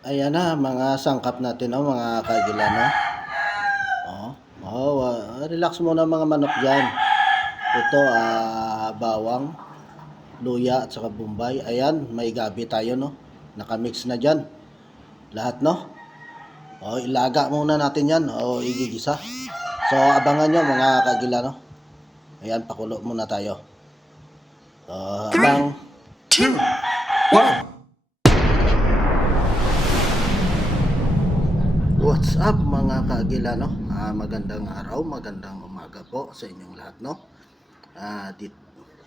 Ayan na mga sangkap natin, oh, mga kagila, no? Relax muna mga manok diyan. Ito bawang, luya at saka bombay. Ayan, may gabi tayo, no? Nakamix na diyan. Lahat, no? Ilaga muna natin 'yan. Igigisa. So abangan nyo mga kagila, no? Ayan, pakulo muna tayo. Abang 2, 1. What's up mga kaagila, no? Magandang araw, magandang umaga po sa inyong lahat, no?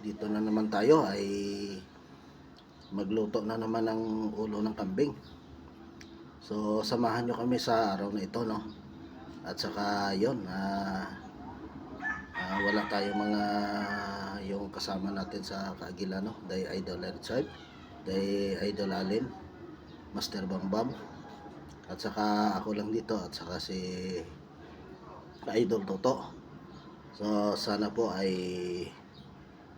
Dito na naman tayo ay magluto na naman ng ulo ng kambing. So samahan nyo kami sa araw na ito, no? At saka yun, wala tayo mga yung kasama natin sa kaagila, no? Day Idol Earthside, Day Idol Alin, Master Bambam, at saka ako lang dito, at saka si Idol Toto. So sana po ay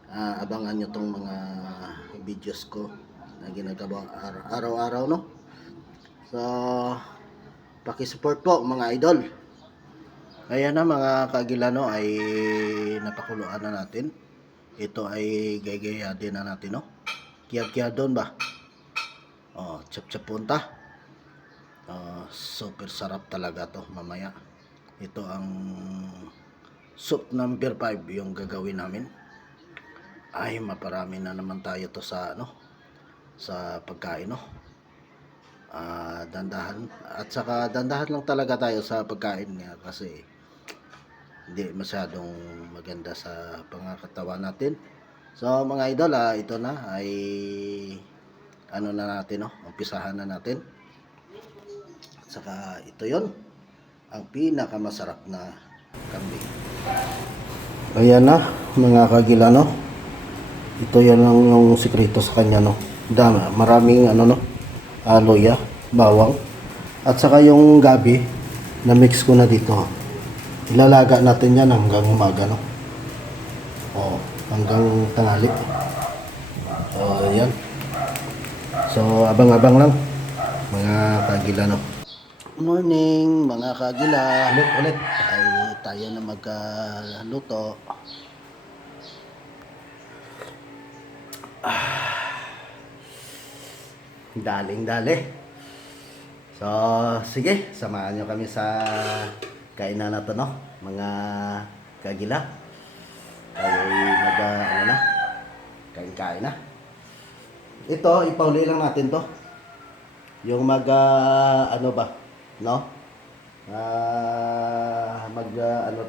abangan nyo tong mga videos ko na ginagawa araw-araw, no? So paki-support po mga idol. Ayan na mga kagilano, ay napakuluan na natin. Ito ay gaya din na natin, no? Kiyad-kiyad doon ba? Chap-chap punta. Super sarap talaga to mamaya. Ito ang soup number 5 yung gagawin namin. Ay maparami na naman tayo to sa sa pagkain, no? Dandahan, at saka dandahan lang talaga tayo sa pagkain niya kasi hindi masyadong maganda sa pangakatawan natin. So mga idol, ito na ay ano na natin, no? Umpisahan na natin. At saka ito yon ang pinakamasarap na kambing. Ayan na mga kagila, no? Ito yan ang yung sikreto sa kanya, no? Maraming luya, bawang, at saka yung gabi na mix ko na dito. Ilalaga natin yan hanggang umaga, no? Hanggang tanghali. Ayan. So abang-abang lang mga kagila, no? Morning mga kagila. Ulit ay tayo na magluto. Daling-dali. So sige, samahan nyo kami sa kainan na to, no? Mga kagila. Tayo na, kain-kain na. Ito, ipauli lang natin to. Yung no?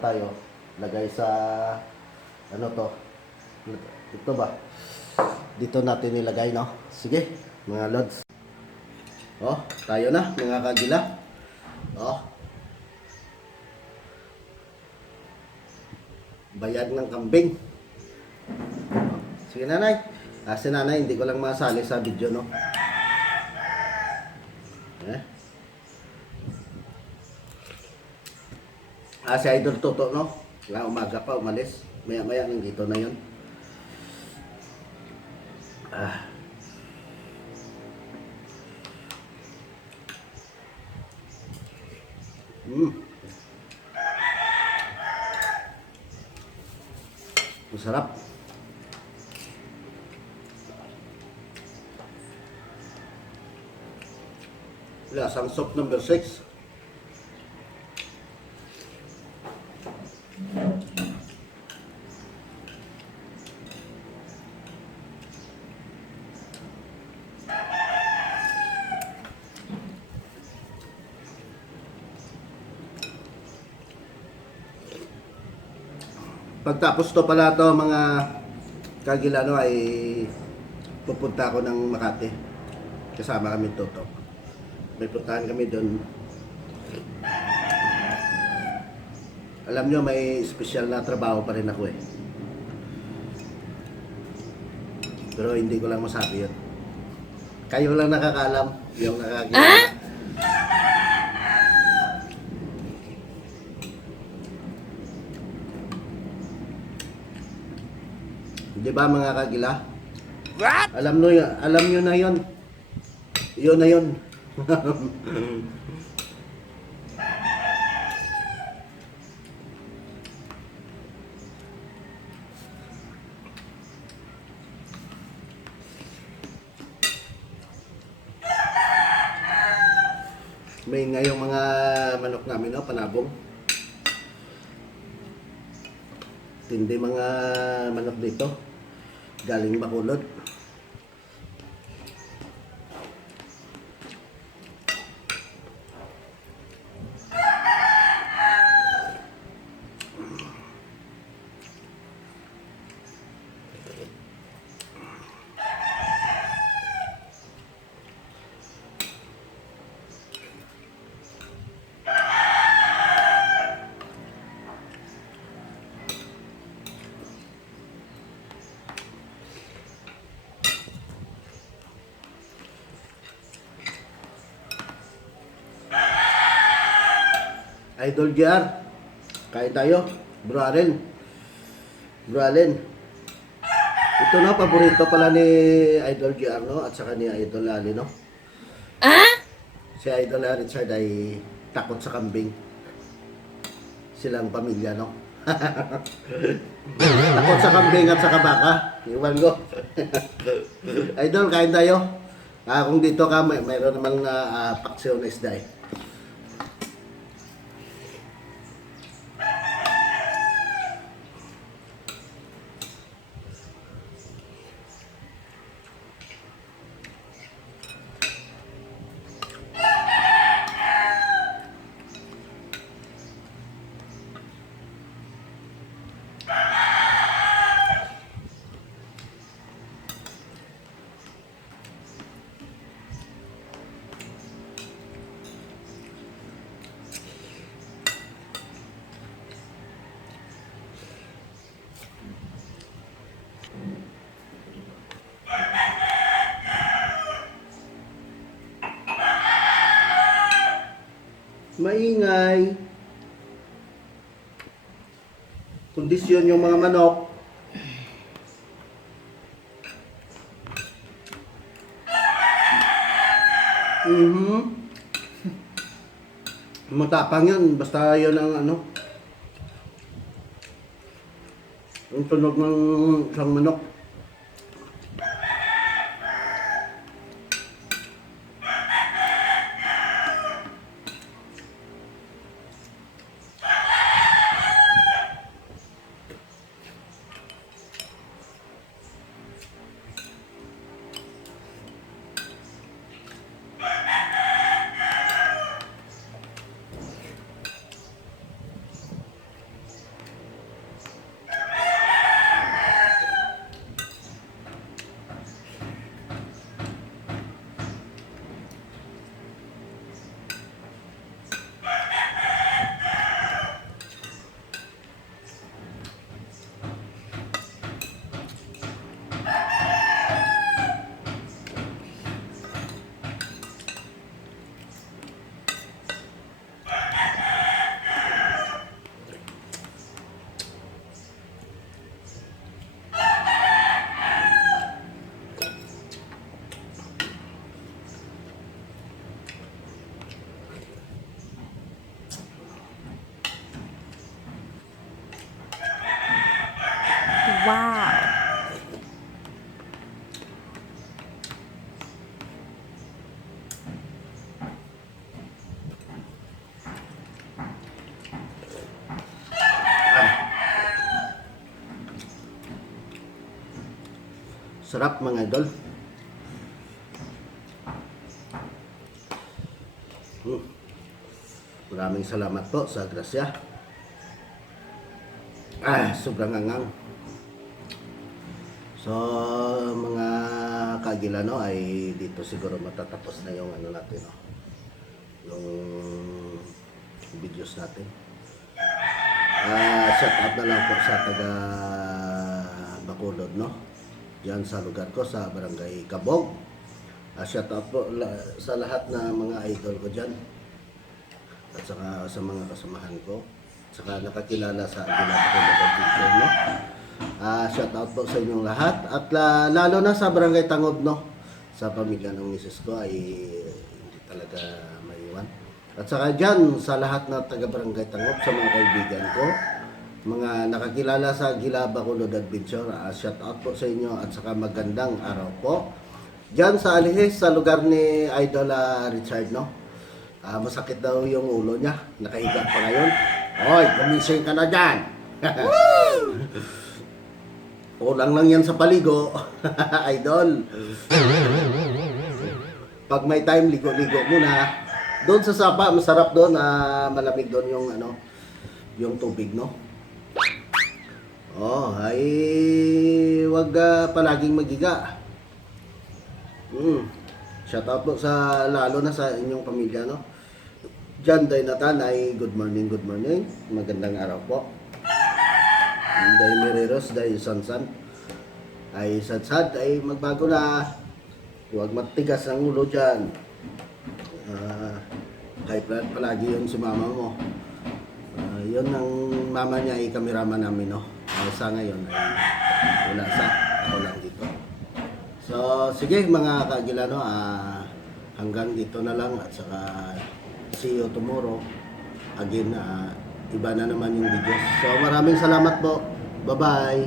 Tayo, lagay sa to. Ito ba? Dito natin nilagay, no? Sige, mga lods. Tayo na, mga kagila. Bayag ng kambing. Sige nanay. Si nanay, hindi ko lang masali sa video, no? Si Idol Toto, no? Umaga pa, umalis. Maya-maya nang dito na yun. Masarap. Lasang soup number 6. Pagtapos to pala to mga kagilano ay pupunta ako ng Makati. Kasama kami Toto. May puntahan kami doon. Alam nyo, may special na trabaho pa rin ako eh. Pero hindi ko lang masabi yun. Kayo lang nakakaalam, yung nakakilala. Di ba mga kagila? What? Alam nyo na yon. Yun na yun. May ngayong mga manok namin, no, panabong. Tindi mga manok dito. Galing Bacolod. Idol GR, kain tayo. Bro Allen. Bro Allen. Ito na, paborito pala ni Idol GR, no? At saka ni Idol Ali, no? Si Idol Richard ay takot sa kambing. Silang pamilya, no? Takot sa kambing at saka baka. Iwan ko. Idol, kain tayo. Kung dito ka, mayroon namang paksiw na isda eh. Maingay. Kondisyon yung mga manok. Matapang yun. Basta yun ang ano. Ang tunog ng isang manok. Wow. Sarap mga idol. Maraming salamat po sa grasya. Sobrang angang. So, mga kagilano ay dito siguro matatapos na yung ano natin, no? Yung videos natin. Shout out na lang po sa taga Bacolod, no? Diyan sa lugar ko, sa Barangay Kabog. Shout out po sa lahat na mga idol ko dyan. At saka sa mga kasamahan ko. At saka nakakilala sa Aguila Bacolod Picture, no? Shout out po sa inyong lahat. At lalo na sa Barangay Tangod, no? Sa pamilya ng misis ko ay hindi talaga maiwan. At saka dyan sa lahat na taga-barangay Tangop, sa mga kaibigan ko, mga nakakilala sa Gila Bacolod Adventure, shout out po sa inyo at saka magandang araw po. Dyan sa Alihis, sa lugar ni Idol Richard, no? Masakit daw yung ulo niya, nakahiga pa ngayon. Hoy, kumising ka na dyan! Kulang lang yan sa paligo, Idol. Pag may time, ligo-ligo muna. Doon sa sapa, masarap doon, malamig doon yung yung tubig, no? Ay wag palaging magiga. Shout out po sa lalo na sa inyong pamilya, no? Diyan day Nathan ay good morning, magandang araw po. Day Mereros, day Sansan ay sadsad ay magbago na. Huwag matigas ang ulo dyan. High blood palagi yun si mama mo. Yun ang mama niya ay kameraman namin, no? Sa ngayon ay wala sa, ako lang dito. So sige mga kagilano, hanggang dito na lang at saka see you tomorrow. Again, iba na naman yung video. So maraming salamat po. Bye-bye.